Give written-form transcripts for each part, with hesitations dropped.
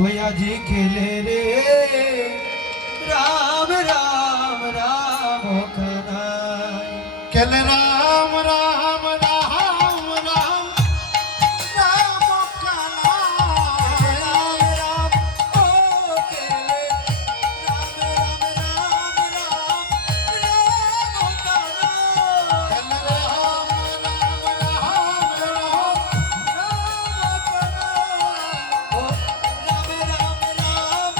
भैयाजी खेले रे राम राम राम कनाई खेले राम राम राम राम राम कनाई राम राम ओ खेले राम राम राम राम राम कनाई खेले राम राम राम राम ओ राम राम राम राम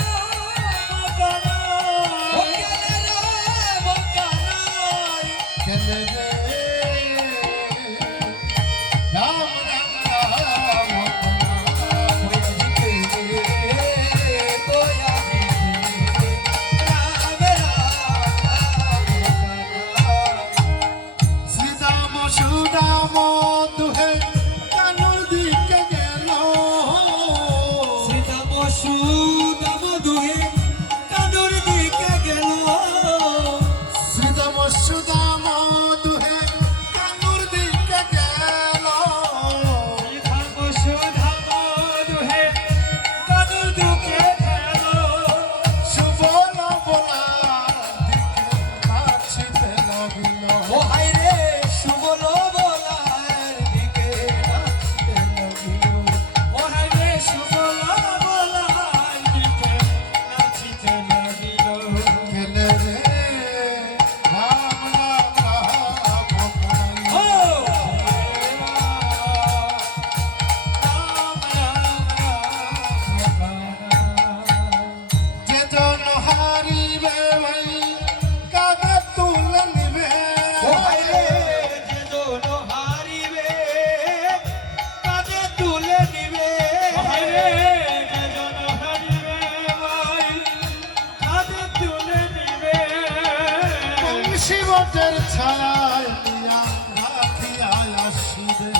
राम कनाई खेले रे राम राम राम শ্রীরাম সুদাম দুহে কানুর দিকে গেল শ্রীরাম সুদাম দুহে কানুর দিকে গেল সুবল বলার দিকে নাচিতে লাগিল খেলে রে রাম রাম রাম যে জন হারিবে ভাই কাঁধে তুলে নিবে বংশীবটের ছায়ায় রাখিয়া আসিবে